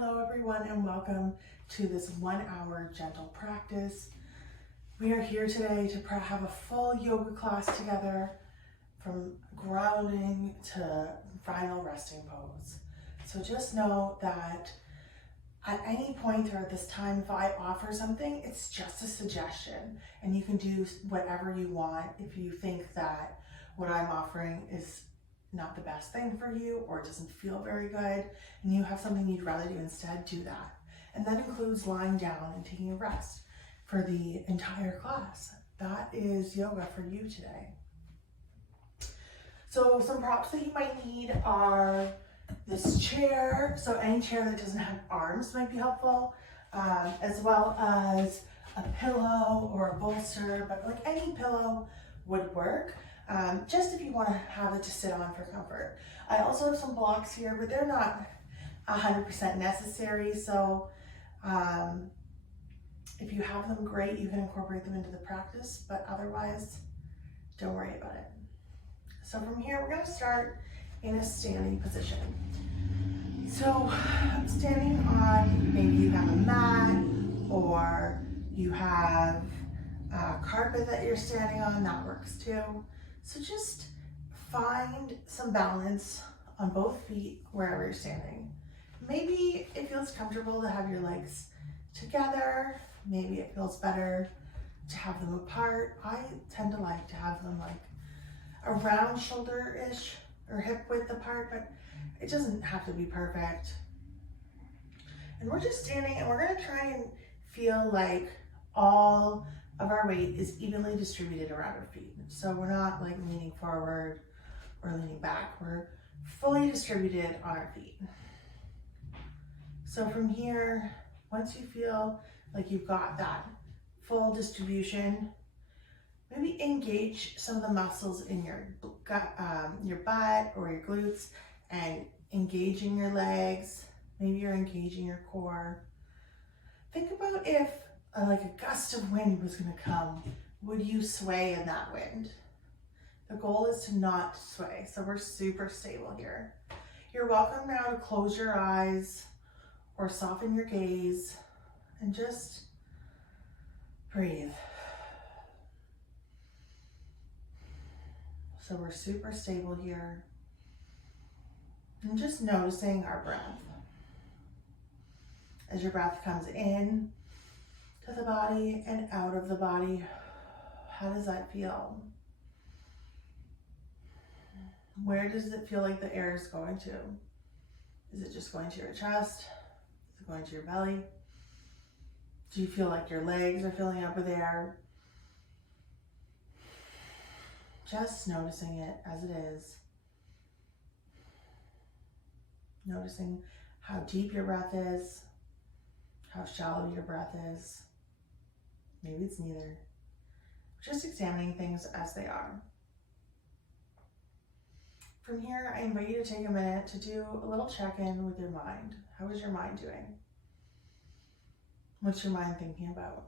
Hello everyone and welcome to this 1 hour gentle practice. We are here today to have a full yoga class together from grounding to final resting pose. So just know that at any point or at this time, if I offer something, it's just a suggestion and you can do whatever you want. If you think that what I'm offering is not the best thing for you or it doesn't feel very good and you have something you'd rather do instead, do that. And that includes lying down and taking a rest for the entire class. That is yoga for you today. So some props that you might need are this chair. So any chair that doesn't have arms might be helpful, as well as a pillow or a bolster, but like any pillow would work. Just if you want to have it to sit on for comfort. I also have some blocks here, but they're not 100% necessary. So if you have them, great, you can incorporate them into the practice, but otherwise, don't worry about it. So from here, we're going to start in a standing position. So standing on, maybe you have a mat or you have a carpet that you're standing on, that works too. So just find some balance on both feet wherever you're standing. Maybe it feels comfortable to have your legs together. Maybe it feels better to have them apart. I tend to like to have them like around shoulder-ish or hip width apart, but it doesn't have to be perfect. And we're just standing and we're gonna try and feel like all of our weight is evenly distributed around our feet. So we're not like leaning forward or leaning back. We're fully distributed on our feet. So from here, once you feel like you've got that full distribution, maybe engage some of the muscles in your butt or your glutes and engaging your legs. Maybe you're engaging your core. Think about if like a gust of wind was going to come, would you sway in that wind? The goal is to not sway, so we're super stable here. You're welcome now to close your eyes or soften your gaze and just breathe. So we're super stable here. And just noticing our breath. As your breath comes in to the body and out of the body, how does that feel? Where does it feel like the air is going to? Is it just going to your chest? Is it going to your belly? Do you feel like your legs are filling up with air? Just noticing it as it is. Noticing how deep your breath is, how shallow your breath is. Maybe it's neither. Just examining things as they are. From here, I invite you to take a minute to do a little check-in with your mind. How is your mind doing? What's your mind thinking about?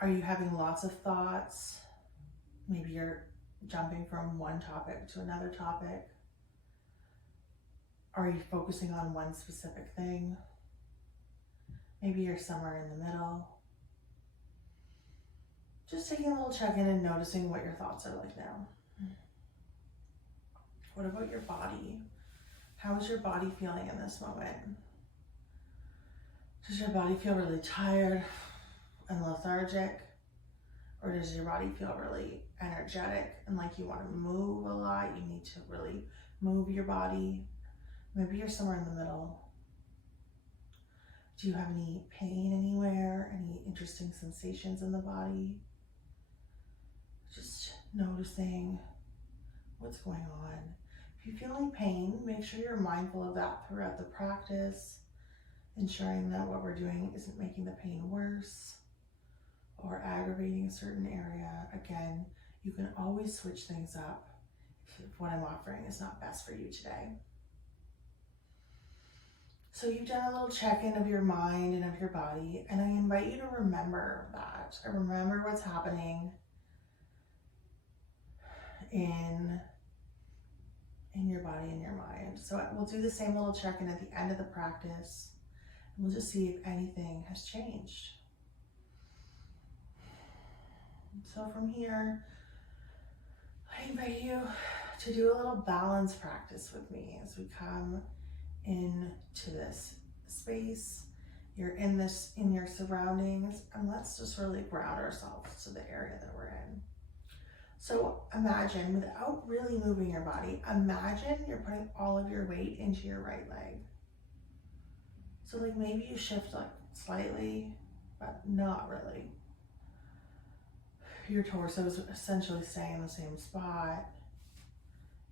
Are you having lots of thoughts? Maybe you're jumping from one topic to another topic. Are you focusing on one specific thing? Maybe you're somewhere in the middle. Just taking a little check-in and noticing what your thoughts are like now. What about your body? How is your body feeling in this moment? Does your body feel really tired and lethargic? Or does your body feel really energetic and like you want to move a lot? You need to really move your body. Maybe you're somewhere in the middle. Do you have any pain anywhere? Any interesting sensations in the body? Just noticing what's going on. If you feel any pain, make sure you're mindful of that throughout the practice, ensuring that what we're doing isn't making the pain worse or aggravating a certain area. Again, you can always switch things up if what I'm offering is not best for you today. So you've done a little check-in of your mind and of your body, and I invite you to remember that. Remember what's happening in in your body and your mind. So we'll do the same little check-in at the end of the practice, and we'll just see if anything has changed. So from here, I invite you to do a little balance practice with me as we come into this space. You're in your surroundings, and let's just really ground ourselves to the area that we're in. So imagine, without really moving your body, imagine you're putting all of your weight into your right leg. So like maybe you shift like slightly, but not really. Your torso is essentially staying in the same spot.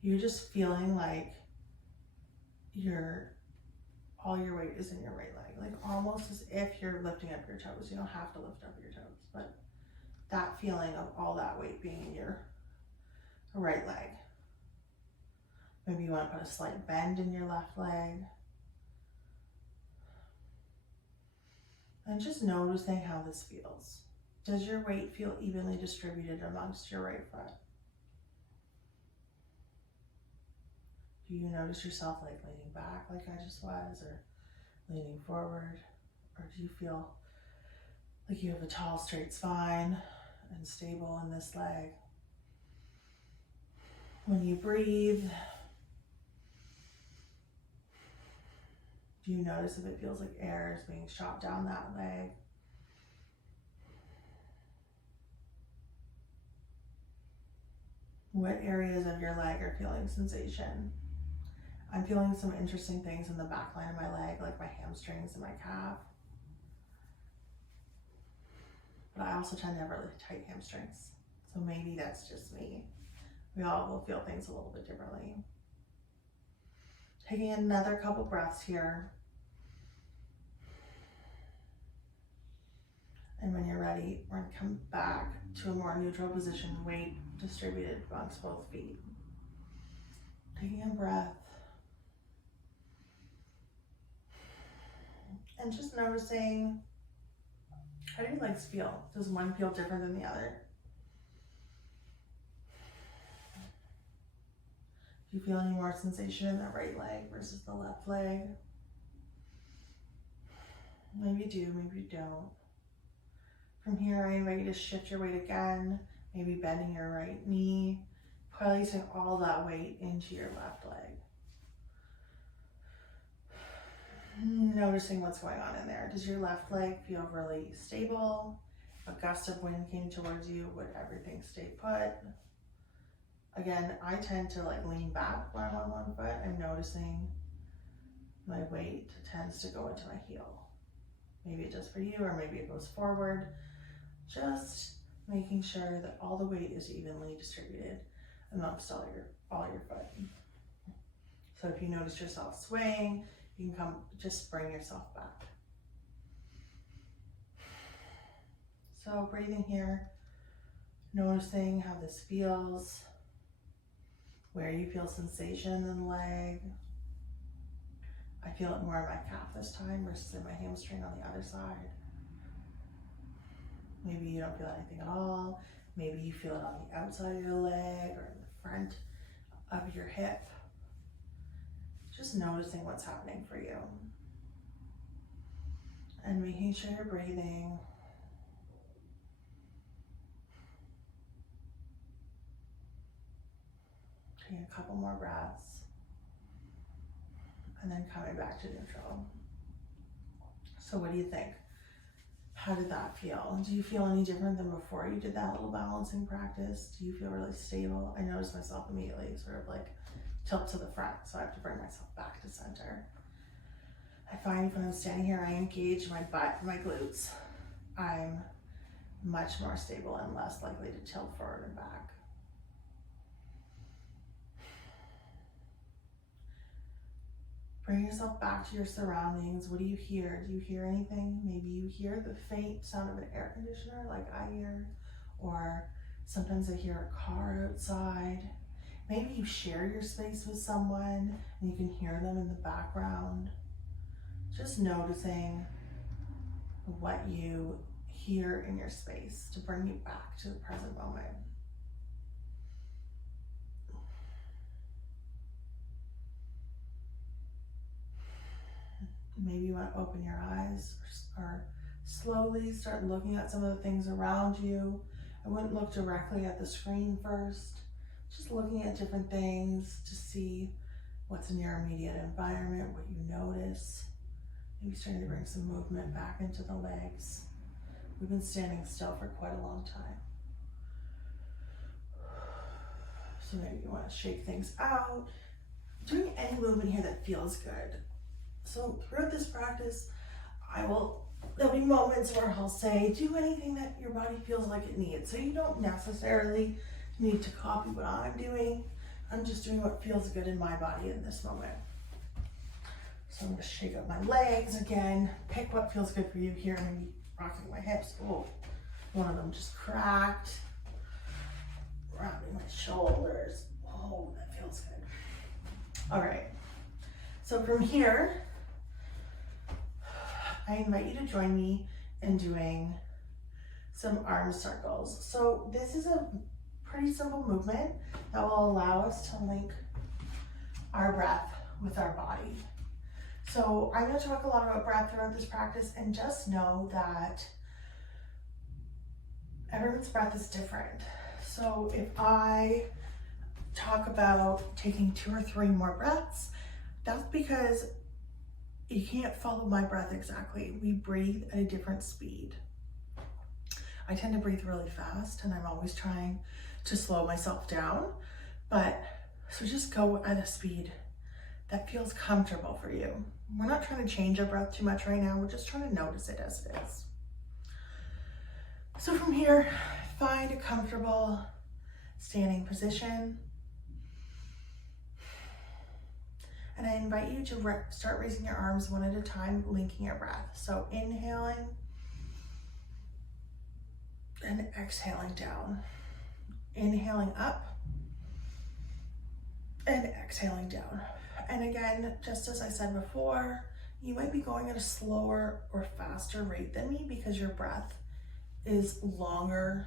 You're just feeling like all your weight is in your right leg, like almost as if you're lifting up your toes. You don't have to lift up your toes, but that feeling of all that weight being in your right leg. Maybe you want to put a slight bend in your left leg. And just noticing how this feels. Does your weight feel evenly distributed amongst your right foot? Do you notice yourself like leaning back like I just was, or leaning forward? Or do you feel like you have a tall, straight spine and stable in this leg? When you breathe, do you notice if it feels like air is being shot down that leg? What areas of your leg are feeling sensation? I'm feeling some interesting things in the back line of my leg, like my hamstrings and my calf. But I also tend to have really tight hamstrings. So maybe that's just me. We all will feel things a little bit differently. Taking another couple breaths here. And when you're ready, we're going to come back to a more neutral position, weight distributed amongst both feet. Taking a breath. And just noticing, how do your legs feel? Does one feel different than the other? Do you feel any more sensation in the right leg versus the left leg? Maybe you do, maybe you don't. From here, I invite you to shift your weight again, maybe bending your right knee, placing all that weight into your left leg. Noticing what's going on in there. Does your left leg feel really stable? If a gust of wind came towards you, would everything stay put? Again, I tend to like lean back when I'm on one foot. I'm noticing my weight tends to go into my heel. Maybe it does for you, or maybe it goes forward. Just making sure that all the weight is evenly distributed amongst all your foot. So if you notice yourself swaying, you can just bring yourself back. So breathing here, noticing how this feels, where you feel sensation in the leg. I feel it more in my calf this time versus in my hamstring on the other side. Maybe you don't feel anything at all. Maybe you feel it on the outside of your leg or in the front of your hip. Just noticing what's happening for you. And making sure you're breathing. Taking a couple more breaths. And then coming back to neutral. So what do you think? How did that feel? Do you feel any different than before you did that little balancing practice? Do you feel really stable? I noticed myself immediately sort of like tilt to the front, so I have to bring myself back to center. I find when I'm standing here, I engage my butt and my glutes. I'm much more stable and less likely to tilt forward and back. Bring yourself back to your surroundings. What do you hear? Do you hear anything? Maybe you hear the faint sound of an air conditioner like I hear, or sometimes I hear a car outside. Maybe you share your space with someone and you can hear them in the background. Just noticing what you hear in your space to bring you back to the present moment. maybe you want to open your eyes or slowly start looking at some of the things around you. I wouldn't look directly at the screen first, just looking at different things to see what's in your immediate environment, what you notice. Maybe starting to bring some movement back into the legs. We've been standing still for quite a long time. So maybe you want to shake things out. Doing any movement here that feels good. So throughout this practice, there'll be moments where I'll say, do anything that your body feels like it needs. So you don't necessarily need to copy what I'm doing. I'm just doing what feels good in my body in this moment. So I'm gonna shake up my legs again. Pick what feels good for you here. Maybe rocking my hips. Oh, one of them just cracked. Rounding my shoulders. Oh, that feels good. All right. So from here, I invite you to join me in doing some arm circles. So this is a pretty simple movement that will allow us to link our breath with our body. So I'm going to talk a lot about breath throughout this practice, and just know that everyone's breath is different. So if I talk about taking 2 or 3 more breaths, that's because you can't follow my breath exactly. We breathe at a different speed. I tend to breathe really fast, and I'm always trying to slow myself down. So just go at a speed that feels comfortable for you. We're not trying to change our breath too much right now. We're just trying to notice it as it is. So from here, find a comfortable standing position. And I invite you to start raising your arms one at a time, linking your breath. So inhaling and exhaling down. Inhaling up and exhaling down. And again, just as I said before, you might be going at a slower or faster rate than me because your breath is longer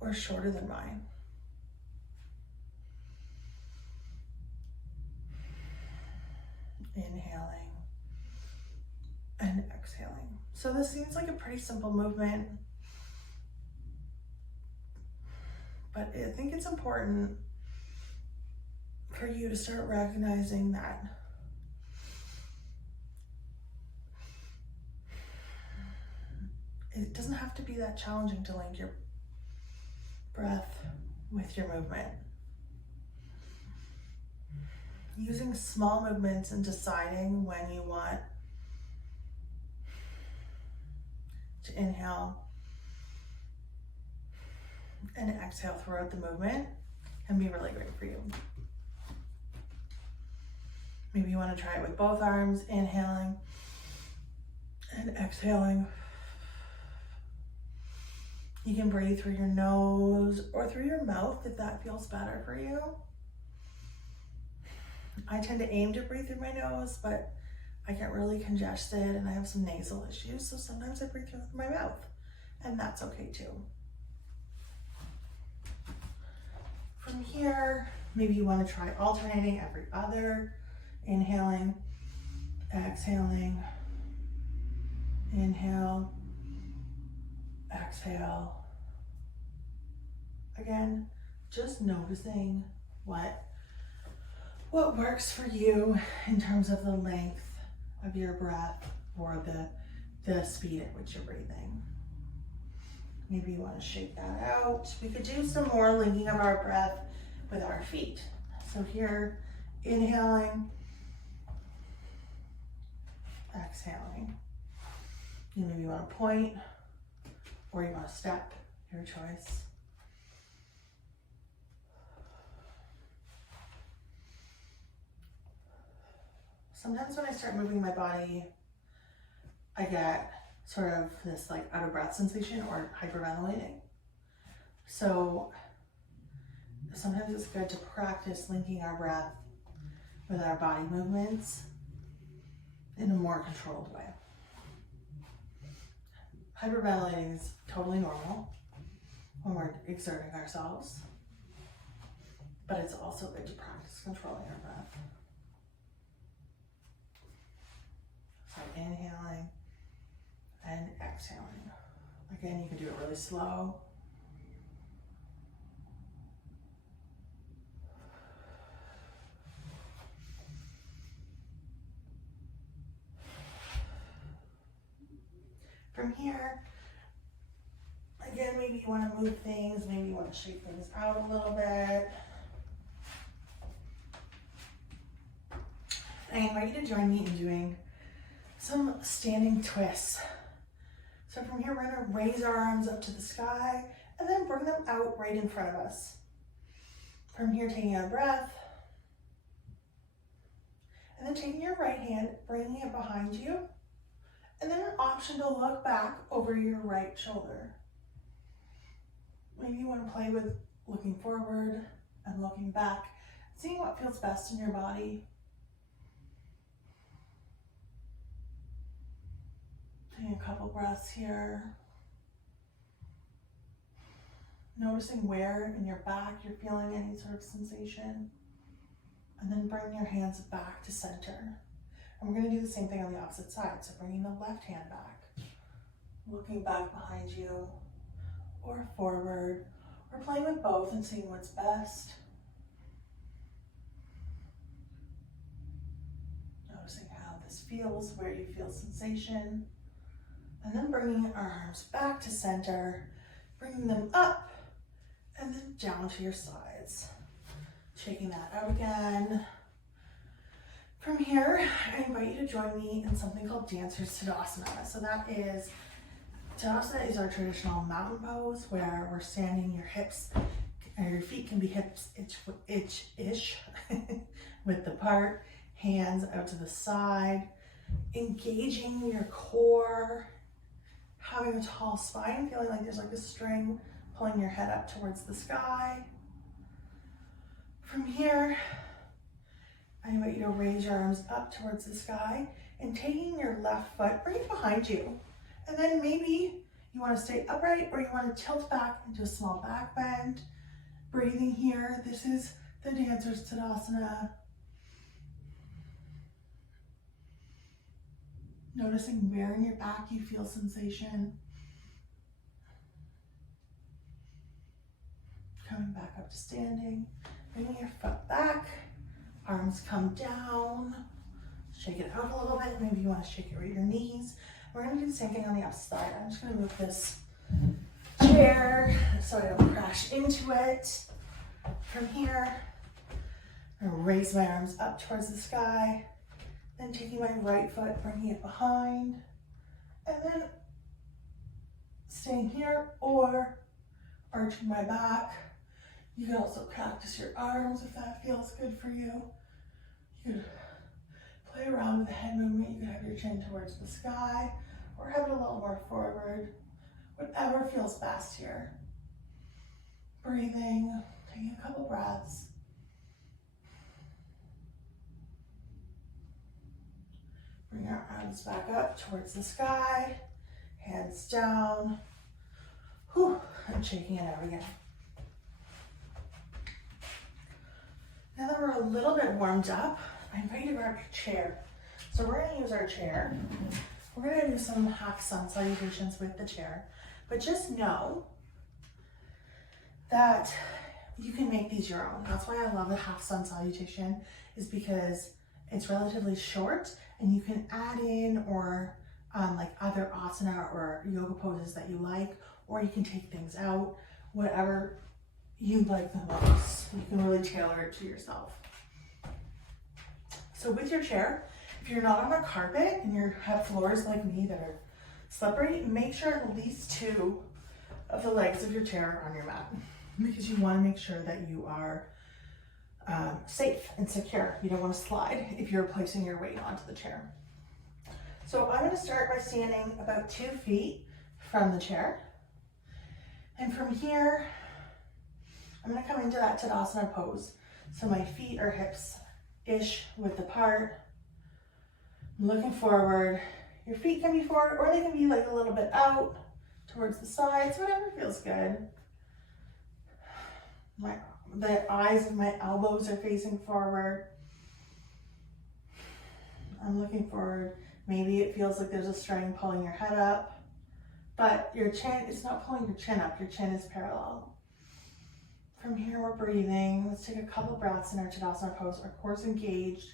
or shorter than mine. Inhaling and exhaling. So this seems like a pretty simple movement, but I think it's important for you to start recognizing that it doesn't have to be that challenging to link your breath with your movement. Using small movements and deciding when you want to inhale and exhale throughout the movement can be really great for you. Maybe you want to try it with both arms, inhaling and exhaling. You can breathe through your nose or through your mouth if that feels better for you. I tend to aim to breathe through my nose, but I get really congested and I have some nasal issues, so sometimes I breathe through my mouth, and that's okay too. From here, maybe you want to try alternating every other. Inhaling, exhaling, inhale, exhale. Again, just noticing what works for you in terms of the length of your breath or the speed at which you're breathing. Maybe you want to shake that out. We could do some more linking of our breath with our feet. So here, inhaling, exhaling. You maybe want to point or you want to step, your choice. Sometimes when I start moving my body, I get sort of this like out of breath sensation or hyperventilating. So sometimes it's good to practice linking our breath with our body movements in a more controlled way. Hyperventilating is totally normal when we're exerting ourselves, but it's also good to practice controlling our breath. inhaling and exhaling. Again, you can do it really slow. From here, again, maybe you want to move things, maybe you want to shake things out a little bit. I invite you to join me in doing some standing twists. So from here, we're going to raise our arms up to the sky and then bring them out right in front of us. From here, taking a breath, and then taking your right hand, bringing it behind you, and then an option to look back over your right shoulder. Maybe you want to play with looking forward and looking back, seeing what feels best in your body. Taking a couple breaths here. Noticing where in your back you're feeling any sort of sensation. And then bring your hands back to center. And we're going to do the same thing on the opposite side. So bringing the left hand back, looking back behind you or forward, or playing with both and seeing what's best. Noticing how this feels, where you feel sensation. And then bringing our arms back to center, bringing them up and then down to your sides. Shaking that out again. From here, I invite you to join me in something called Dancer's Tadasana. So Tadasana is our traditional mountain pose where we're standing, your hips, or your feet can be hips ish width apart, hands out to the side, engaging your core, having a tall spine, feeling like there's like a string pulling your head up towards the sky. From here, I invite you to raise your arms up towards the sky and taking your left foot, bring it behind you. And then maybe you want to stay upright or you want to tilt back into a small back bend. Breathing here. This is the Dancer's Tadasana. Noticing where in your back you feel sensation. Coming back up to standing. Bringing your foot back. Arms come down. Shake it out a little bit. Maybe you want to shake it with your knees. We're going to do the same thing on the opposite side. I'm just going to move this chair so I don't crash into it. From here, I'm going to raise my arms up towards the sky. Then taking my right foot, bringing it behind. And then staying here or arching my back. You can also practice your arms if that feels good for you. You could play around with the head movement. You could have your chin towards the sky or have it a little more forward. Whatever feels best here. Breathing, taking a couple breaths. Bring our arms back up towards the sky, hands down. Whew, and shaking it out again. Now that we're a little bit warmed up, I invite you to grab your chair. So we're going to use our chair. We're going to do some half sun salutations with the chair, but just know that you can make these your own. That's why I love the half sun salutation, is because it's relatively short and you can add in or like other asana or yoga poses that you like, or you can take things out, whatever you like the most. You can really tailor it to yourself. So with your chair, if you're not on a carpet and you have floors like me that are slippery, make sure at least 2 of the legs of your chair are on your mat, because you want to make sure that you are safe and secure. You don't want to slide if you're placing your weight onto the chair. So I'm going to start by standing about 2 feet from the chair. And from here, I'm going to come into that Tadasana pose. So my feet are hips-ish width apart. I'm looking forward. Your feet can be forward or they can be like a little bit out towards the sides, whatever feels good. The eyes of my elbows are facing forward. I'm looking forward Maybe it feels like there's a string pulling your head up, but your chin, it's not pulling your chin up, your chin is parallel. From here, we're breathing. Let's take a couple breaths in our Tadasana pose, our core's engaged.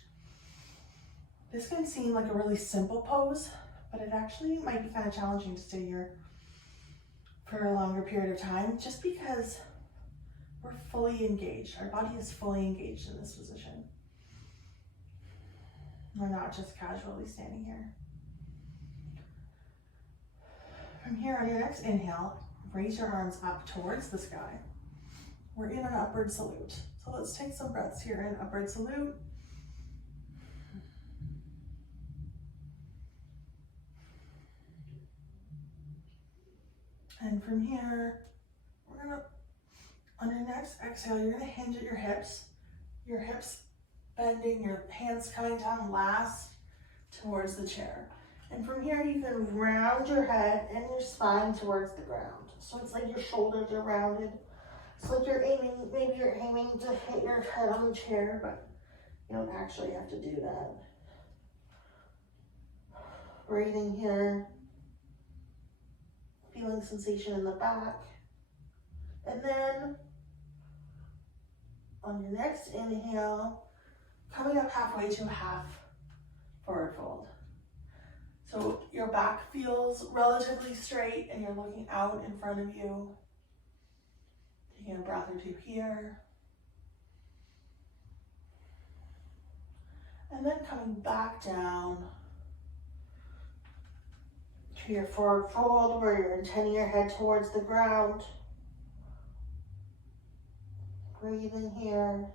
This can seem like a really simple pose, but it actually might be kind of challenging to stay here for a longer period of time, just because we're fully engaged. Our body is fully engaged in this position. We're not just casually standing here. From here, on your next inhale, raise your arms up towards the sky. We're in an upward salute. So let's take some breaths here in upward salute. And from here, we're gonna, on your next exhale, you're gonna hinge at your hips bending, your hands coming down last towards the chair. And from here, you can round your head and your spine towards the ground. So it's like your shoulders are rounded. It's like you're aiming, maybe you're aiming to hit your head on the chair, but you don't actually have to do that. Breathing here. Feeling sensation in the back. And then on your next inhale, coming up halfway to a half forward fold. So your back feels relatively straight and you're looking out in front of you. Taking a breath or two here. And then coming back down to your forward fold where you're intending your head towards the ground. Breathing here.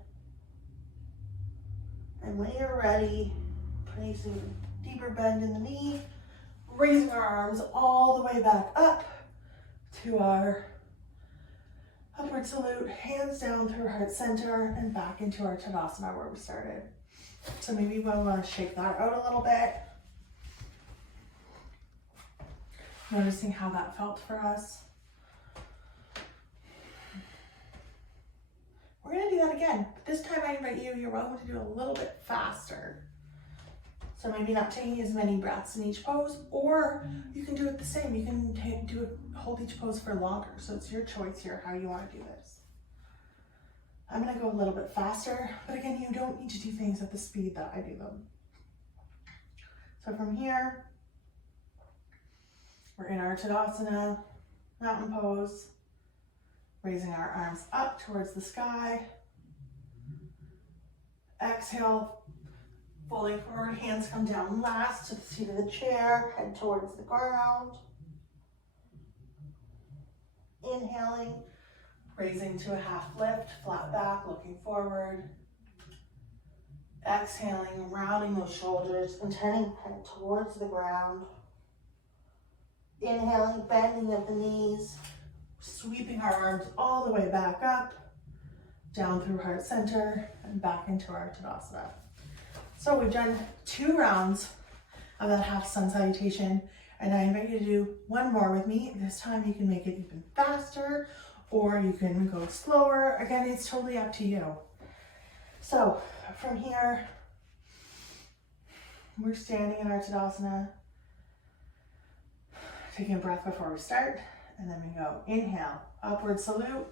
And when you're ready, placing a deeper bend in the knee, raising our arms all the way back up to our upward salute, hands down through heart center and back into our Tadasana where we started. So maybe we'll want to shake that out a little bit. Noticing how that felt for us. We're going to do that again. But this time I invite you, you're welcome to do a little bit faster. So maybe not taking as many breaths in each pose, or you can do it the same. You can hold each pose for longer. So it's your choice here how you want to do this. I'm going to go a little bit faster, but again, you don't need to do things at the speed that I do them. So from here, we're in our Tadasana, mountain pose, raising our arms up towards the sky. Exhale, falling forward, hands come down last to the seat of the chair, head towards the ground. Inhaling, raising to a half lift, flat back, looking forward. Exhaling, rounding those shoulders, intending head towards the ground. Inhaling, bending of the knees, sweeping our arms all the way back up, down through heart center, and back into our Tadasana. So we've done 2 rounds of that half sun salutation, and I invite you to do one more with me. This time you can make it even faster, or you can go slower. Again, it's totally up to you. So from here, we're standing in our Tadasana, taking a breath before we start, and then we go inhale, upward salute.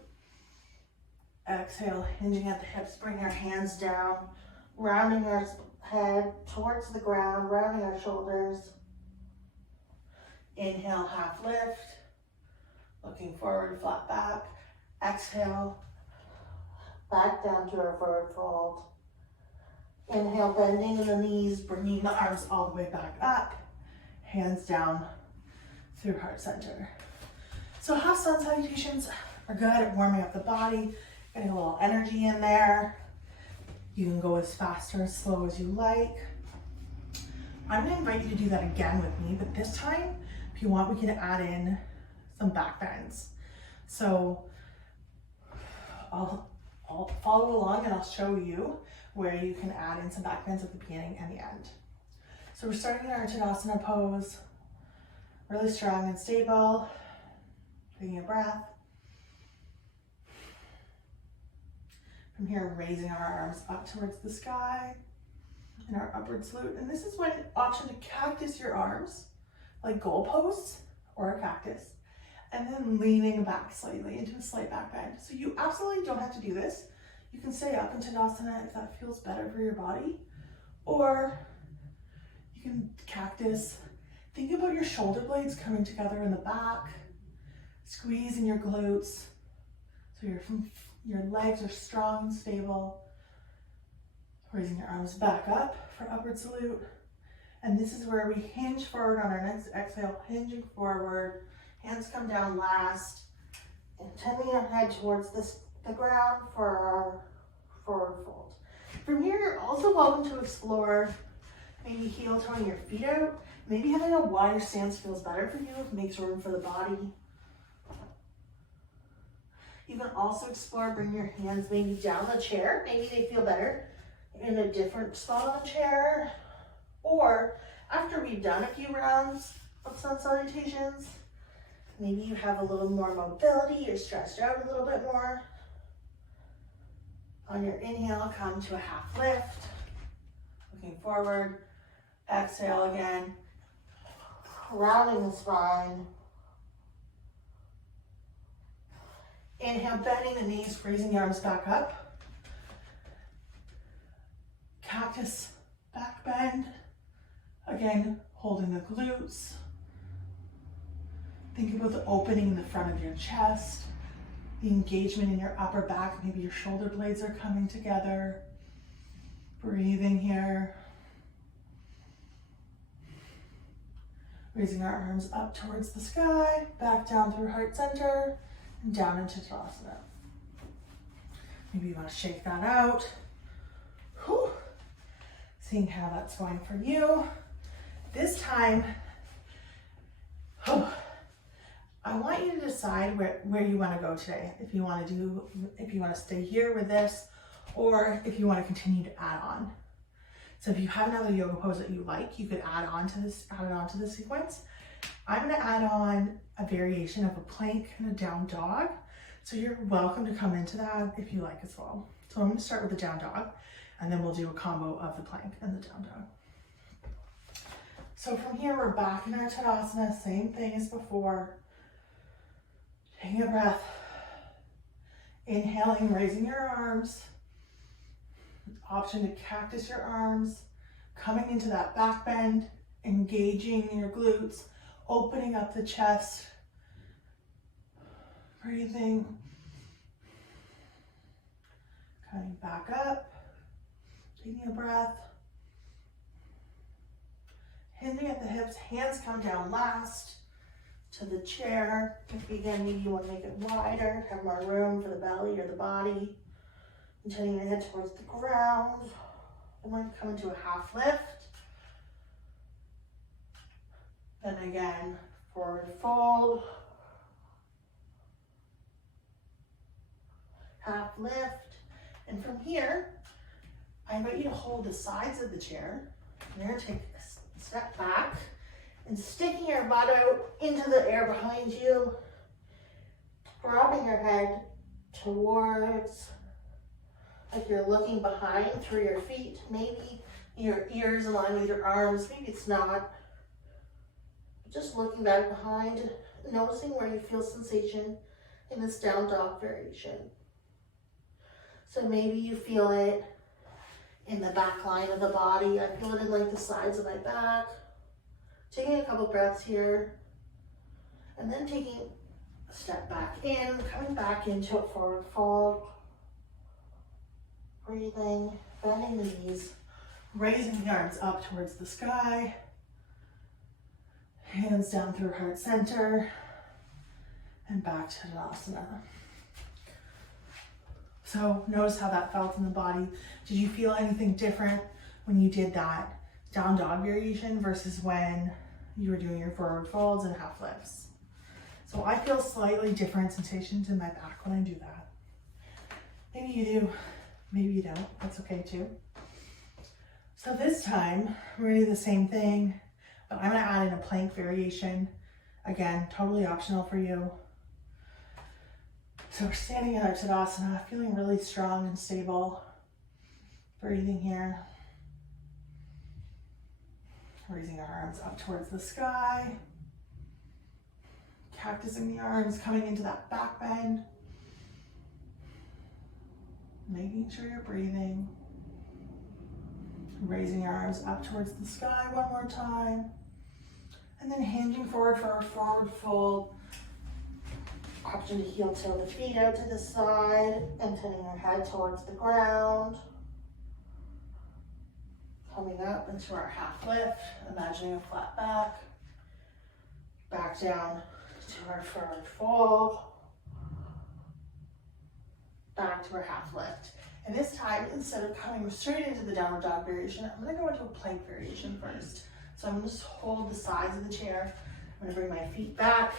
Exhale, hinging at the hips, bring our hands down, rounding our head towards the ground, rounding our shoulders. Inhale, half lift, looking forward, flat back. Exhale, back down to our forward fold. Inhale, bending in the knees, bringing the arms all the way back up, hands down through heart center. So half sun salutations are good at warming up the body, getting a little energy in there. You can go as fast or as slow as you like. I'm going to invite you to do that again with me, but this time, if you want, we can add in some back bends. So I'll follow along and I'll show you where you can add in some back bends at the beginning and the end. So we're starting in our Tadasana pose, really strong and stable. Taking a breath. From here, raising our arms up towards the sky. in our upward salute. And this is when option to cactus your arms, like goalposts or a cactus, and then leaning back slightly into a slight back bend. So you absolutely don't have to do this. You can stay up in Tadasana if that feels better for your body, or you can cactus. Think about your shoulder blades coming together in the back, squeezing your glutes so your legs are strong and stable. Raising your arms back up for upward salute. And this is where we hinge forward on our next exhale, hinging forward. Hands come down last, and turning our head towards the ground for our forward fold. From here, you're also welcome to explore maybe heel toeing your feet out. Maybe having a wider stance feels better for you. It makes room for the body. You can also explore, bring your hands maybe down the chair. Maybe they feel better in a different spot on the chair. Or after we've done a few rounds of sun salutations, maybe you have a little more mobility, you're stretched out a little bit more. On your inhale, come to a half lift, looking forward. Exhale again, rounding the spine. Inhale, bending the knees, raising the arms back up. Cactus, back bend. Again, holding the glutes. Think about the opening in the front of your chest, the engagement in your upper back. Maybe your shoulder blades are coming together. Breathing here. Raising our arms up towards the sky, back down through heart center, and down into Tadasana. Maybe you want to shake that out. Whew. Seeing how that's going for you. This time, I want you to decide where you want to go today. If you want to stay here with this, or if you want to continue to add on. So if you have another yoga pose that you like, you could add it on to this sequence. I'm going to add on a variation of a plank and a down dog. So you're welcome to come into that if you like as well. So I'm going to start with the down dog, and then we'll do a combo of the plank and the down dog. So from here, we're back in our Tadasana, same thing as before. Taking a breath. Inhaling, raising your arms. Option to cactus your arms. Coming into that back bend, engaging your glutes, opening up the chest. Breathing. Coming back up. Taking a breath. Hinging at the hips, hands come down last to the chair. If again, maybe you want to make it wider, have more room for the belly or the body. And turning your head towards the ground. Then we're going to come into a half lift. Then again, forward fold. Half lift. And from here, I invite you to hold the sides of the chair. You're going to take a step back and sticking your butt out into the air behind you. Dropping your head towards, like you're looking behind through your feet. Maybe your ears align with your arms, maybe it's not. Just looking back behind, noticing where you feel sensation in this down dog variation. So maybe you feel it in the back line of the body. I feel it in like the sides of my back. Taking a couple breaths here, and then taking a step back in, coming back into a forward fold. Breathing, bending the knees, raising the arms up towards the sky. Hands down through heart center, and back to Tadasana. So notice how that felt in the body. Did you feel anything different when you did that down dog variation versus when you were doing your forward folds and half lifts? So I feel slightly different sensations in my back when I do that. Maybe you do, maybe you don't, that's okay too. So this time, we're gonna do the same thing, but I'm gonna add in a plank variation. Again, totally optional for you. So we're standing in our Tadasana, feeling really strong and stable. Breathing here. Raising our arms up towards the sky. Cactusing the arms, coming into that back bend. Making sure you're breathing. Raising your arms up towards the sky one more time. And then hinging forward for our forward fold. Option to heel toe the feet out to the side and turning your head towards the ground. Coming up into our half lift, imagining a flat back. Back down to our forward fold. Back to our half lift. And this time, instead of coming straight into the downward dog variation, I'm gonna go into a plank variation first. So I'm gonna just hold the sides of the chair. I'm gonna bring my feet back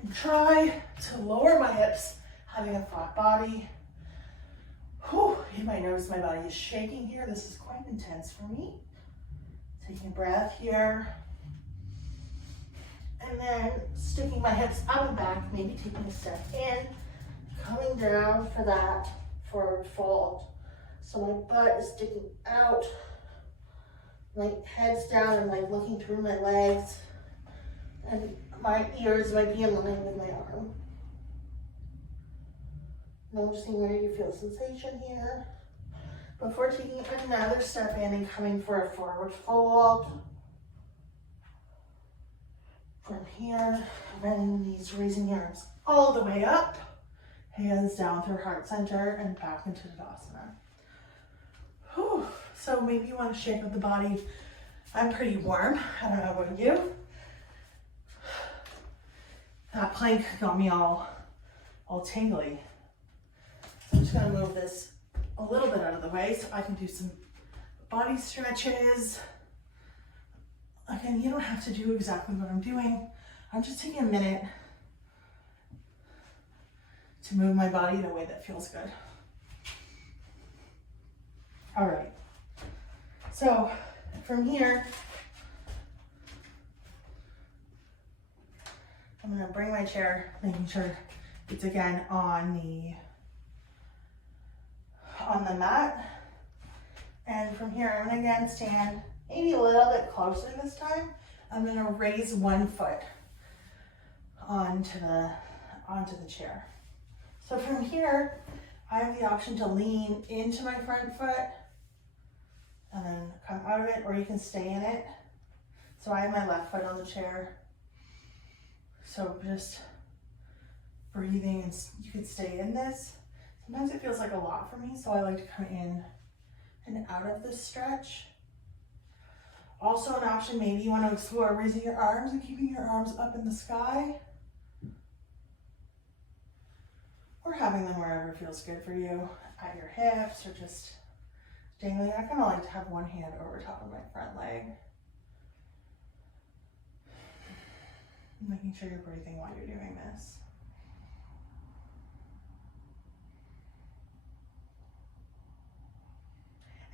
and try to lower my hips, having a flat body. Whew, you might notice my body is shaking here. This is quite intense for me. Taking a breath here. And then sticking my hips up and back, maybe taking a step in, coming down for that forward fold. So my butt is sticking out, my head's down and like looking through my legs, and my ears might be in line with my arm. Noticing where you feel sensation here. Before taking another step in and coming for a forward fold. From here, bending the knees, raising the arms all the way up. Hands down through heart center and back into Tadasana. Whew. So maybe you want to shake up the body. I'm pretty warm. I don't know about you. That plank got me all tingly. So I'm just gonna move this a little bit out of the way so I can do some body stretches. Again, you don't have to do exactly what I'm doing. I'm just taking a minute to move my body in a way that feels good. All right. So from here, I'm gonna bring my chair, making sure it's again on the mat. And from here, I'm gonna again stand maybe a little bit closer this time. I'm gonna raise one foot onto the chair. So from here, I have the option to lean into my front foot and then come out of it, or you can stay in it. So I have my left foot on the chair. So just breathing, and you could stay in this. Sometimes it feels like a lot for me, so I like to come in and out of this stretch. Also an option, maybe you want to explore raising your arms and keeping your arms up in the sky. Or having them wherever feels good for you, at your hips or just dangling. I kind of like to have one hand over top of my front leg. Making sure you're breathing while you're doing this.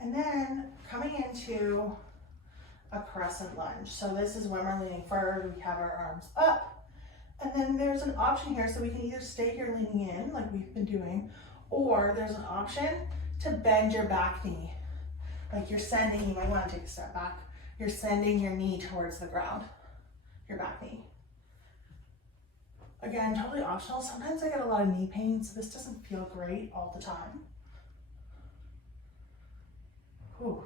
And then coming into a crescent lunge. So this is when we're leaning forward, we have our arms up. And then there's an option here, so we can either stay here leaning in like we've been doing, or there's an option to bend your back knee. Like you're sending, you might want to take a step back. You're sending your knee towards the ground, your back knee. Again, totally optional. Sometimes I get a lot of knee pain, so this doesn't feel great all the time. Whew.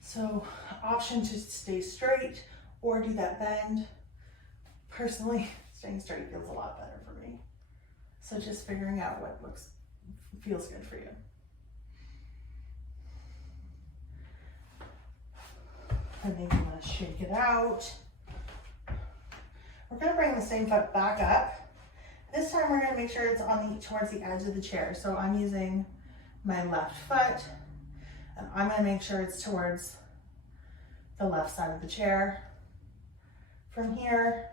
So option to stay straight or do that bend. Personally, staying straight feels a lot better for me. So just figuring out what feels good for you. And maybe you want to shake it out. We're going to bring the same foot back up. This time we're going to make sure it's towards the edge of the chair. So I'm using my left foot, and I'm going to make sure it's towards the left side of the chair. From here,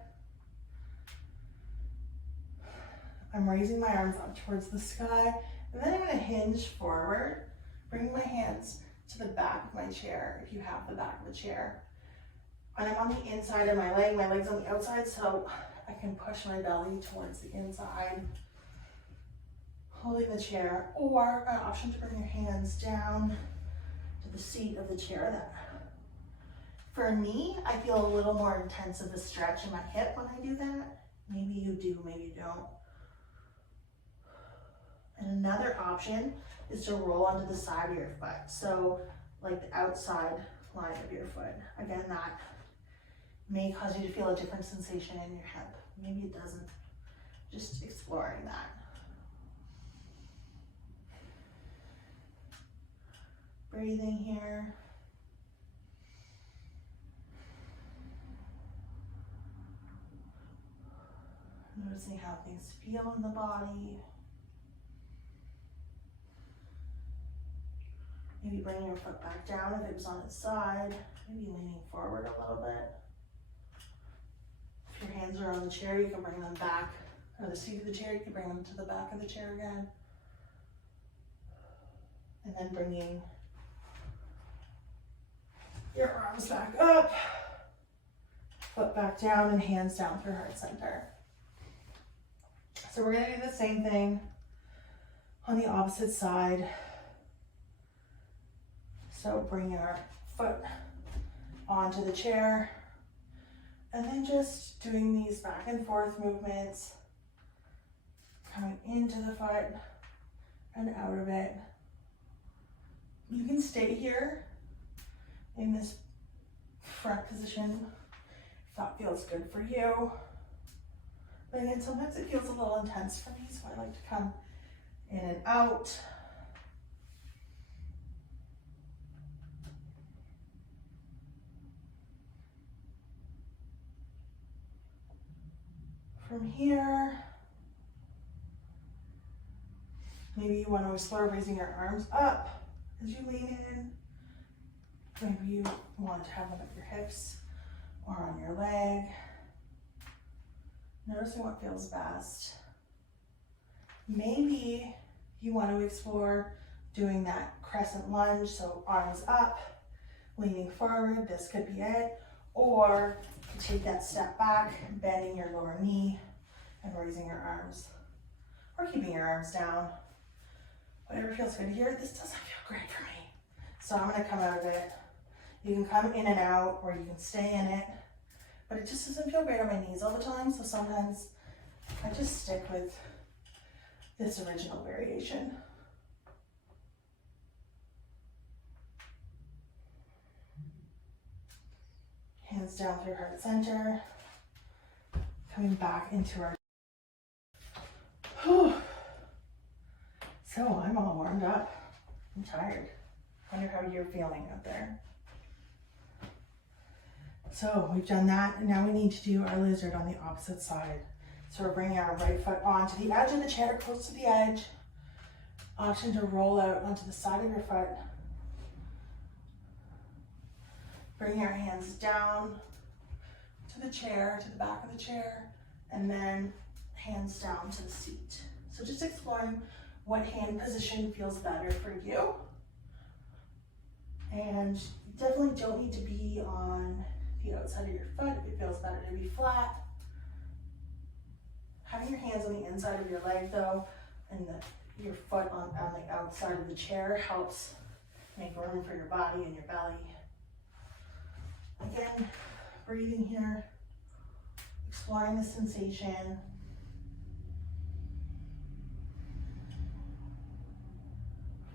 I'm raising my arms up towards the sky, and then I'm going to hinge forward, bringing my hands to the back of my chair, if you have the back of the chair. And I'm on the inside of my leg's on the outside, so I can push my belly towards the inside, holding the chair, or an option to bring your hands down to the seat of the chair, that For me, I feel a little more intense of a stretch in my hip when I do that. Maybe you do, maybe you don't. And another option is to roll onto the side of your foot. So like the outside line of your foot. Again, that may cause you to feel a different sensation in your hip. Maybe it doesn't. Just exploring that. Breathing here. Noticing how things feel in the body. Maybe bringing your foot back down if it was on its side. Maybe leaning forward a little bit. If your hands are on the chair, you can bring them back, or the seat of the chair, you can bring them to the back of the chair again. And then bringing your arms back up, foot back down, and hands down through heart center. So we're gonna do the same thing on the opposite side. So bring our foot onto the chair, and then just doing these back and forth movements, coming into the foot and out of it. You can stay here in this front position if that feels good for you. But again, sometimes it feels a little intense for me, so I like to come in and out. From here, maybe you want to explore raising your arms up as you lean in. Maybe you want to have them at your hips or on your leg. Noticing what feels best. Maybe you want to explore doing that crescent lunge, so arms up, leaning forward, this could be it. Or you take that step back, bending your lower knee and raising your arms. Or keeping your arms down. Whatever feels good here. This doesn't feel great for me. So I'm gonna come out of it. You can come in and out, or you can stay in it. But it just doesn't feel great on my knees all the time, so sometimes I just stick with this original variation. Hands down through heart center. Coming back into our... Whew. So I'm all warmed up. I'm tired. Wonder how you're feeling out there. So we've done that, and now we need to do our lizard on the opposite side. So we're bringing our right foot onto the edge of the chair, close to the edge. Option to roll out onto the side of your foot. Bring our hands down to the chair, to the back of the chair, and then hands down to the seat. So just exploring what hand position feels better for you. And you definitely don't need to be on the outside of your foot if it feels better to be flat. Having your hands on the inside of your leg though, and your foot on the outside of the chair helps make room for your body and your belly. Again, breathing here, exploring the sensation.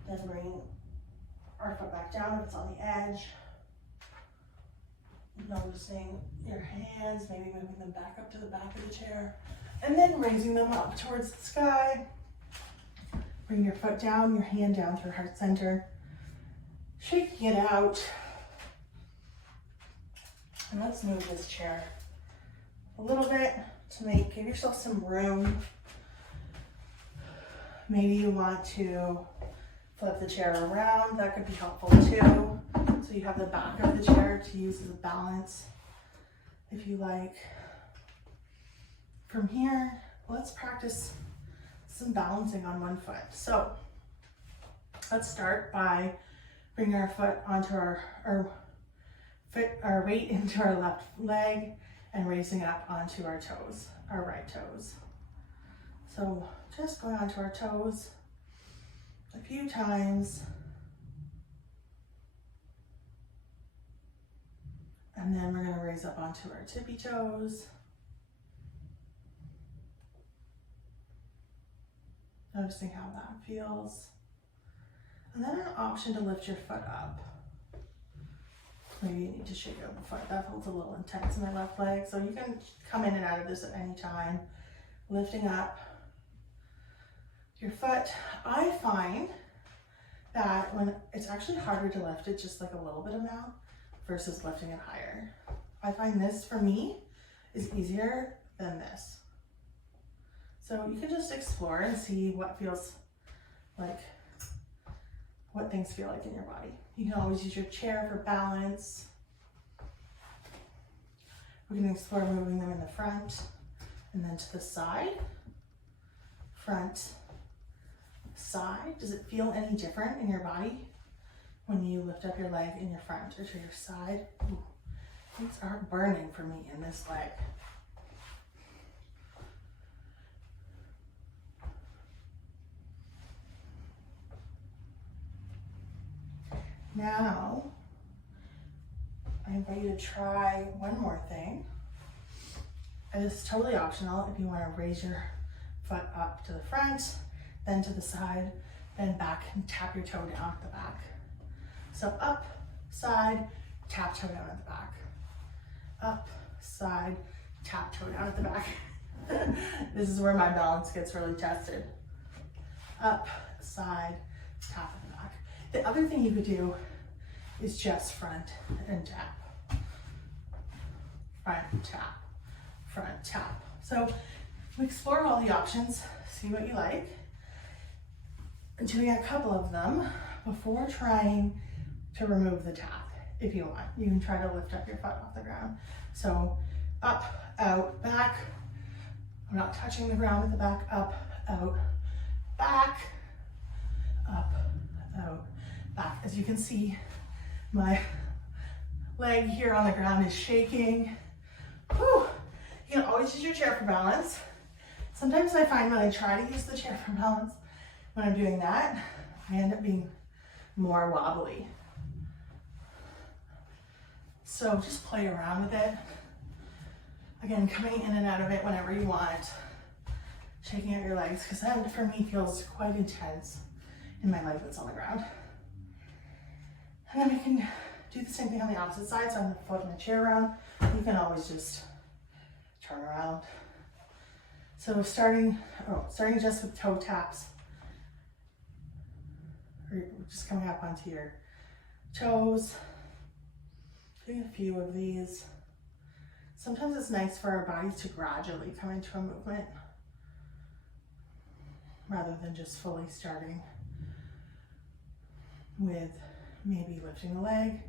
Then bring our foot back down if it's on the edge. Noticing your hands, maybe moving them back up to the back of the chair. And then raising them up towards the sky. Bring your foot down, your hand down through heart center. Shaking it out. And let's move this chair a little bit to give yourself some room. Maybe you want to flip the chair around, that could be helpful too. So you have the back of the chair to use as a balance if you like. From here, let's practice some balancing on one foot. So let's start by bringing our foot onto our weight into our left leg and raising up onto our toes, our right toes. So just going onto our toes a few times. then we're gonna raise up onto our tippy toes. Noticing how that feels. And then an option to lift your foot up. Maybe you need to shake out the foot. That feels a little intense in my left leg. So you can come in and out of this at any time. Lifting up your foot. I find that when it's actually harder to lift it just like a little bit amount versus lifting it higher. I find this for me is easier than this. So you can just explore and see what feels like, what things feel like in your body. You can always use your chair for balance. We're going to explore moving them in the front and then to the side. Front, side. Does it feel any different in your body when you lift up your leg in your front or to your side? Ooh, things are burning for me in this leg. Now, I invite you to try one more thing. It's totally optional if you want to raise your foot up to the front, then to the side, then back and tap your toe down at the back. So up, side, tap toe down at the back. Up, side, tap toe down at the back. This is where my balance gets really tested. Up, side, tap at the back. The other thing you could do is just front and tap. Front, tap, front, tap. So we explore all the options, see what you like. And doing a couple of them before trying to remove the tap, if you want. You can try to lift up your foot off the ground. So up, out, back. I'm not touching the ground with the back. Up, out, back. Up, out, back. As you can see, my leg here on the ground is shaking. Whew. You can always use your chair for balance. Sometimes I find when I try to use the chair for balance, when I'm doing that, I end up being more wobbly. So just play around with it. Again, coming in and out of it whenever you want. Shaking out your legs, because that for me feels quite intense in my leg that's on the ground. And then we can do the same thing on the opposite side. So I'm flipping the chair around. You can always just turn around. So starting just with toe taps. Or just coming up onto your toes. Doing a few of these. Sometimes it's nice for our bodies to gradually come into a movement rather than just fully starting with maybe lifting the leg.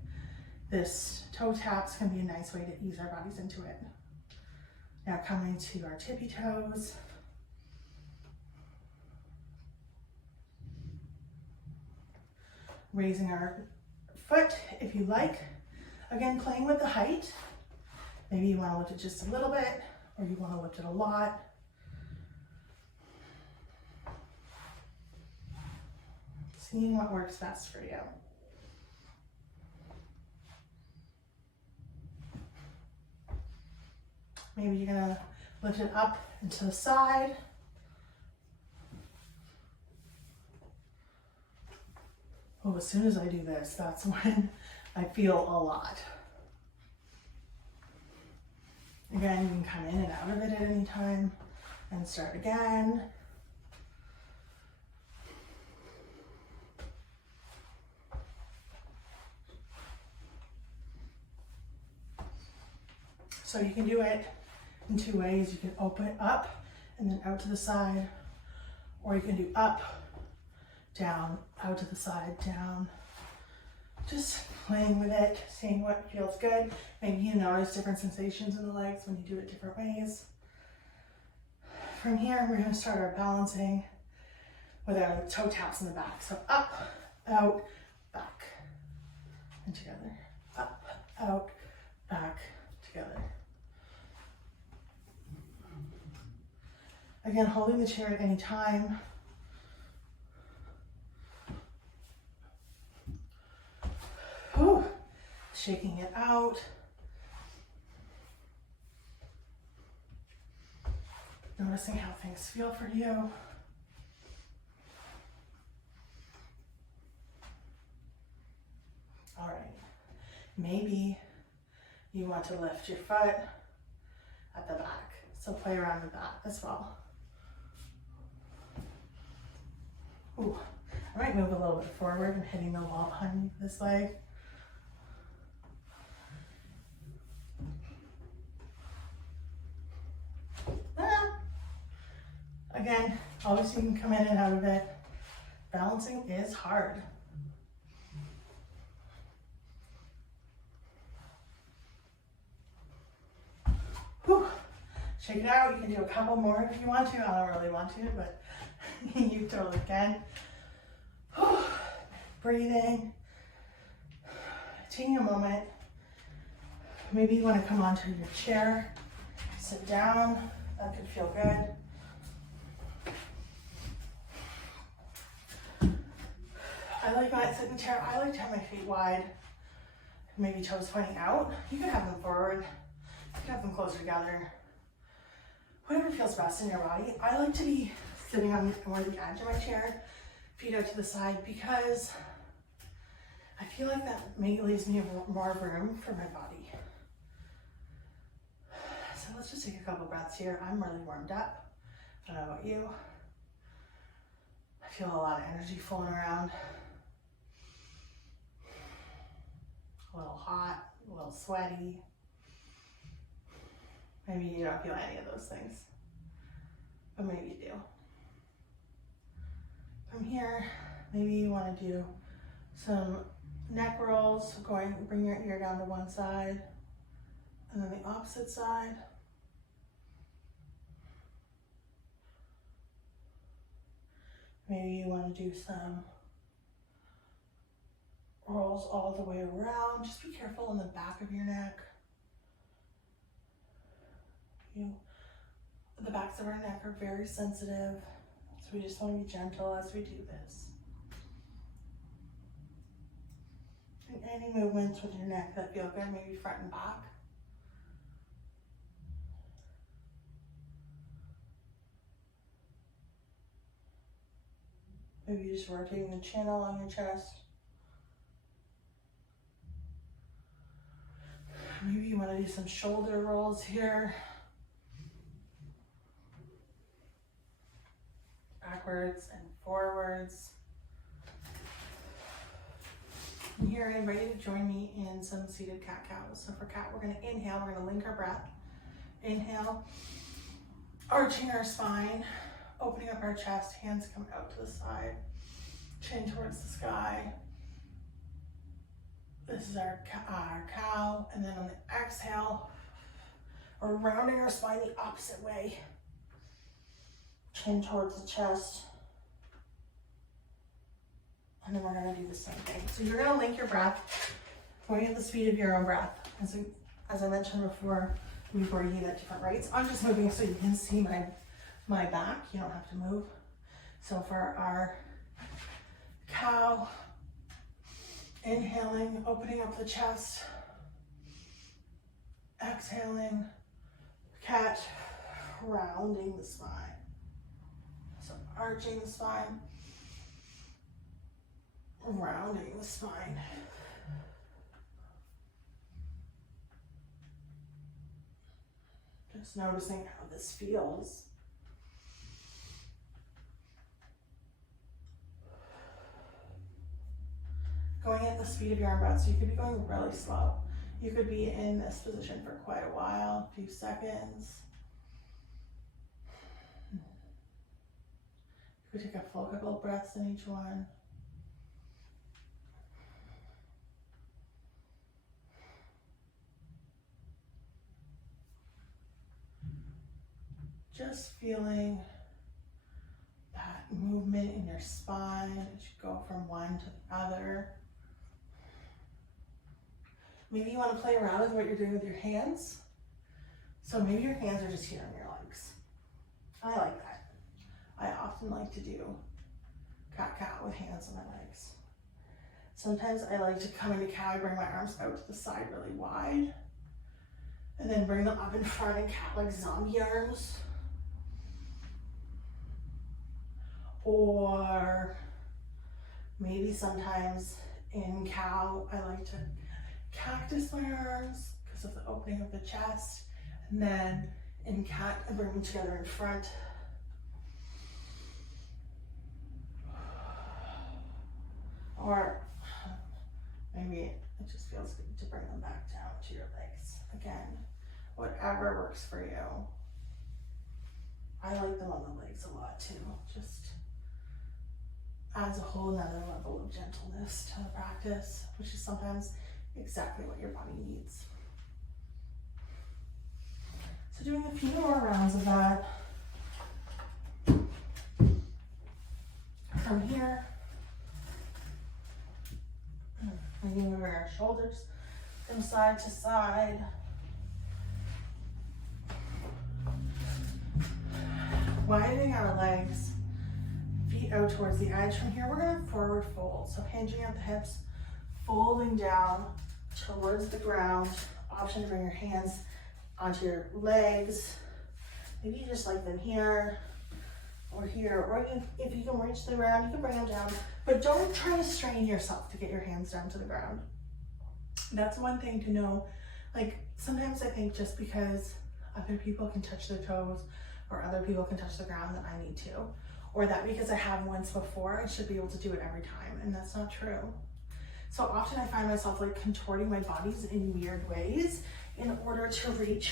This toe taps can be a nice way to ease our bodies into it. Now coming to our tippy toes. Raising our foot if you like. Again, playing with the height. Maybe you want to lift it just a little bit, or you want to lift it a lot. Seeing what works best for you. Maybe you're going to lift it up and to the side. Oh, as soon as I do this, that's when I feel a lot. Again, you can come in and out of it at any time and start again. So you can do it in two ways. You can open up and then out to the side, or you can do up, down, out to the side, down. Just playing with it, seeing what feels good. Maybe you notice different sensations in the legs when you do it different ways. From here, we're going to start our balancing with our toe taps in the back. So up, out, back, and together. Up, out, back, together. Again, holding the chair at any time. Whew. Shaking it out. noticing how things feel for you. All right, maybe you want to lift your foot at the back. So play around with that as well. Ooh, I might move a little bit forward and hitting the wall behind this leg. Again, always you can come in and out of it. Balancing is hard. Whew. Shake it out. You can do a couple more if you want to. I don't really want to, but you totally can. Whew. Breathing. Taking a moment. Maybe you want to come onto your chair. Sit down. That could feel good. I like when I sit in the chair, I like to have my feet wide, maybe toes pointing out. You can have them forward, you can have them closer together. Whatever feels best in your body. I like to be sitting on more the edge of my chair, feet out to the side, because I feel like that maybe leaves me more room for my body. So let's just take a couple breaths here. I'm really warmed up. I don't know about you. I feel a lot of energy flowing around. A little hot, a little sweaty. Maybe you don't feel any of those things, but maybe you do. From here, maybe you want to do some neck rolls, bring your ear down to one side, and then the opposite side. Maybe you want to do some rolls all the way around. Just be careful in the back of your neck. The backs of our neck are very sensitive, so we just want to be gentle as we do this. And any movements with your neck that feel good, maybe front and back. Maybe just rotating the chin along your chest. Maybe you want to do some shoulder rolls here. Backwards and forwards. And here I invite you to join me in some seated cat-cows. So for cat, we're going to inhale, we're going to link our breath. Inhale, arching our spine, opening up our chest, hands come out to the side, chin towards the sky. This is our cow, and then on the exhale, we're rounding our spine the opposite way. Chin towards the chest. And then we're gonna do the same thing. So you're gonna link your breath, going at the speed of your own breath. As I mentioned before you at different rates. I'm just moving so you can see my back. You don't have to move. So for our cow, inhaling, opening up the chest. Exhaling, cat, rounding the spine. So arching the spine, rounding the spine. Just noticing how this feels. Going at the speed of your own breath, so you could be going really slow. You could be in this position for quite a while, a few seconds. You could take a full couple of breaths in each one. Just feeling that movement in your spine as you go from one to the other. Maybe you want to play around with what you're doing with your hands. So maybe your hands are just here on your legs. I like that. I often like to do cat-cow with hands on my legs. Sometimes I like to come into cow, I bring my arms out to the side really wide, and then bring them up in front in cat like zombie arms. Or maybe sometimes in cow, I like to cactus my arms because of the opening of the chest. And then in cat, I bring them together in front. Or maybe it just feels good to bring them back down to your legs. Again, whatever works for you. I like them on the legs a lot too. Just adds a whole nother level of gentleness to the practice, which is sometimes exactly what your body needs. So doing a few more rounds of that. From here, maybe moving our shoulders from side to side. Widening our legs, feet out towards the edge. From here, we're gonna forward fold. So hinging at the hips, folding down towards the ground. Option to bring your hands onto your legs. Maybe you just like them here or here, or if you can reach the ground, you can bring them down, but don't try to strain yourself to get your hands down to the ground. That's one thing to know. Like sometimes I think just because other people can touch their toes or other people can touch the ground that I need to, or that because I have once before, I should be able to do it every time, and that's not true. So often I find myself like contorting my bodies in weird ways in order to reach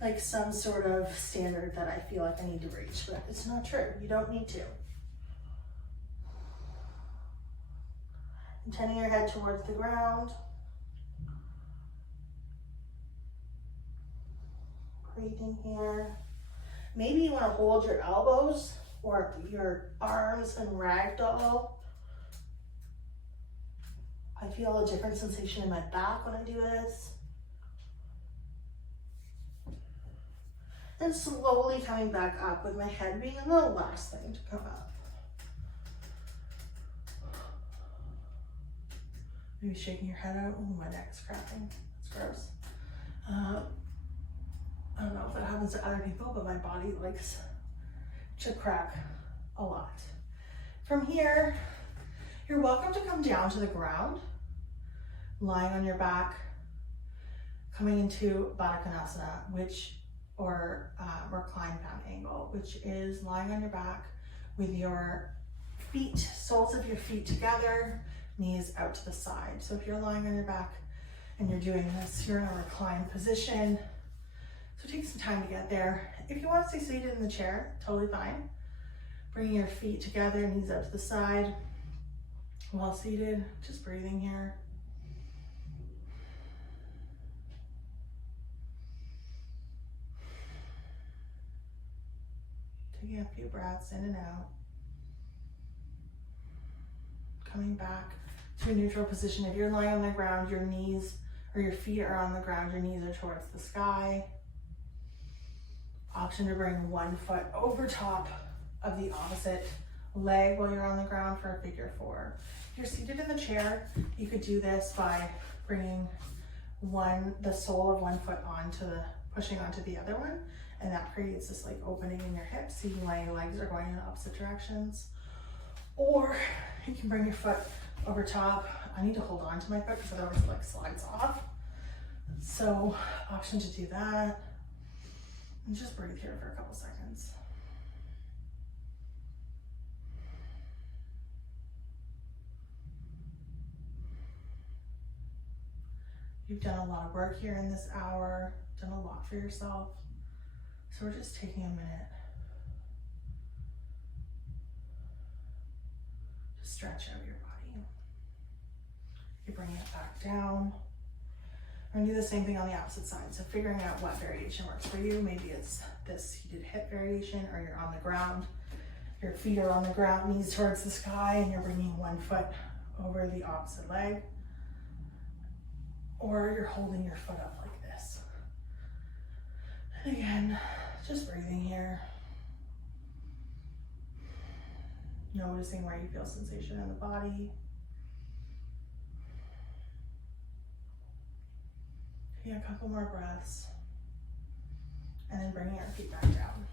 like some sort of standard that I feel like I need to reach, but it's not true. You don't need to. And turning your head towards the ground. Breathing here. Maybe you want to hold your elbows or your arms and ragdoll. I feel a different sensation in my back when I do this. And slowly coming back up with my head being the last thing to come up. Maybe shaking your head out. Oh, my neck is cracking. It's gross. I don't know if it happens to other people, but my body likes to crack a lot. From here, you're welcome to come down to the ground, lying on your back, coming into Baddha Konasana, or recline bound angle, which is lying on your back with your feet, soles of your feet together, knees out to the side. So if you're lying on your back and you're doing this, you're in a reclined position. So take some time to get there. If you want to stay seated in the chair, totally fine. Bringing your feet together, knees out to the side. While seated, just breathing here. Taking a few breaths in and out. Coming back to a neutral position. If you're lying on the ground, your knees or your feet are on the ground, your knees are towards the sky. Option to bring one foot over top of the opposite leg while you're on the ground for a figure four. If you're seated in the chair, you could do this by bringing the sole of one foot pushing onto the other one, and that creates this like opening in your hips, even while your legs are going in opposite directions. Or you can bring your foot over top. I need to hold on to my foot because otherwise it like slides off. So option to do that. And just breathe here for a couple seconds. You've done a lot of work here in this hour, done a lot for yourself. So we're just taking a minute to stretch out your body. You bring it back down. We're gonna do the same thing on the opposite side. So figuring out what variation works for you. Maybe it's this seated hip variation, or you're on the ground. Your feet are on the ground, knees towards the sky, and you're bringing one foot over the opposite leg. Or you're holding your foot up like this. And again, just breathing here. Noticing where you feel sensation in the body. Taking a couple more breaths. And then bringing our feet back down.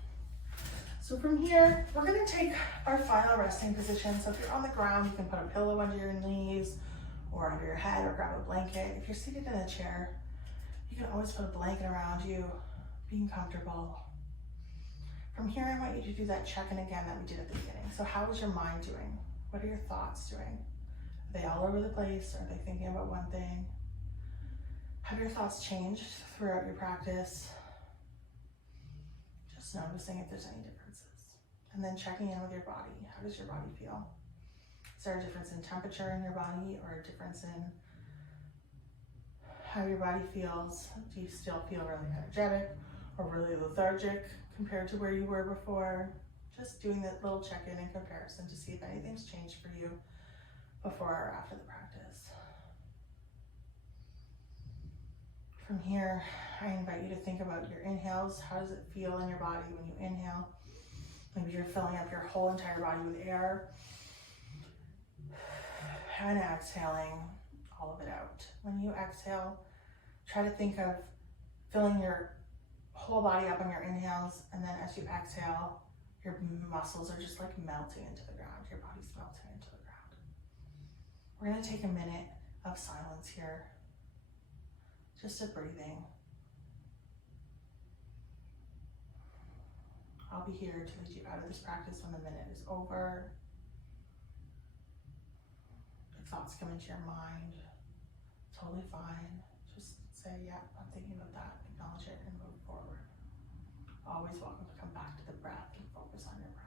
So from here, we're gonna take our final resting position. So if you're on the ground, you can put a pillow under your knees or under your head, or grab a blanket. If you're seated in a chair, you can always put a blanket around you, being comfortable. From here, I want you to do that check-in again that we did at the beginning. So how is your mind doing? What are your thoughts doing? Are they all over the place? Are they thinking about one thing? Have your thoughts changed throughout your practice? Just noticing if there's any differences. And then checking in with your body. How does your body feel? Is there a difference in temperature in your body, or a difference in how your body feels? Do you still feel really energetic or really lethargic compared to where you were before? Just doing that little check-in and comparison to see if anything's changed for you before or after the practice. From here, I invite you to think about your inhales. How does it feel in your body when you inhale? Maybe you're filling up your whole entire body with air. And exhaling all of it out. When you exhale, try to think of filling your whole body up on your inhales, and then as you exhale, your muscles are just like melting into the ground. Your body's melting into the ground. We're gonna take a minute of silence here, just a breathing. I'll be here to lead you out of this practice when the minute is over. If thoughts come into your mind, totally fine. Just say, yeah, I'm thinking about that, acknowledge it, and move forward. Always welcome to come back to the breath and focus on your breath.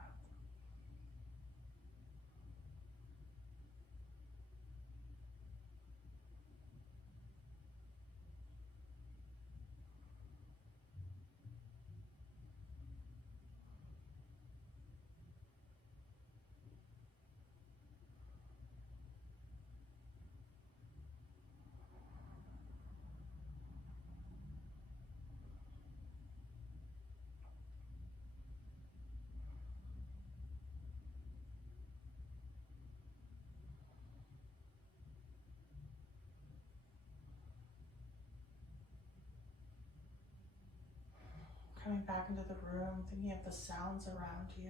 Coming back into the room, thinking of the sounds around you.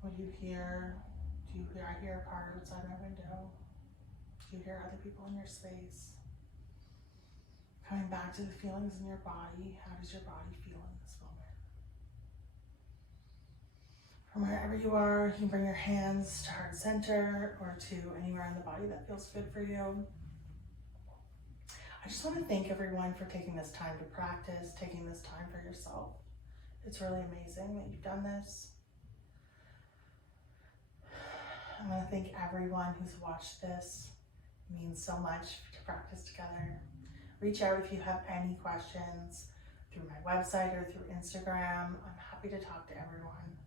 What do you hear? I hear a car outside my window. Do you hear other people in your space? Coming back to the feelings in your body. How does your body feel in this moment? From wherever you are, you can bring your hands to heart center or to anywhere in the body that feels good for you. I just want to thank everyone for taking this time to practice, taking this time for yourself. It's really amazing that you've done this. I want to thank everyone who's watched this. It means so much to practice together. Reach out if you have any questions through my website or through Instagram. I'm happy to talk to everyone.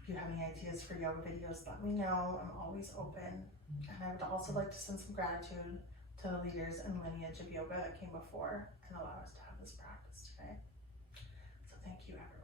If you have any ideas for yoga videos, let me know. I'm always open. And I would also like to send some gratitude to the leaders and lineage of yoga that came before and allowed us to have this practice today. So thank you, everyone.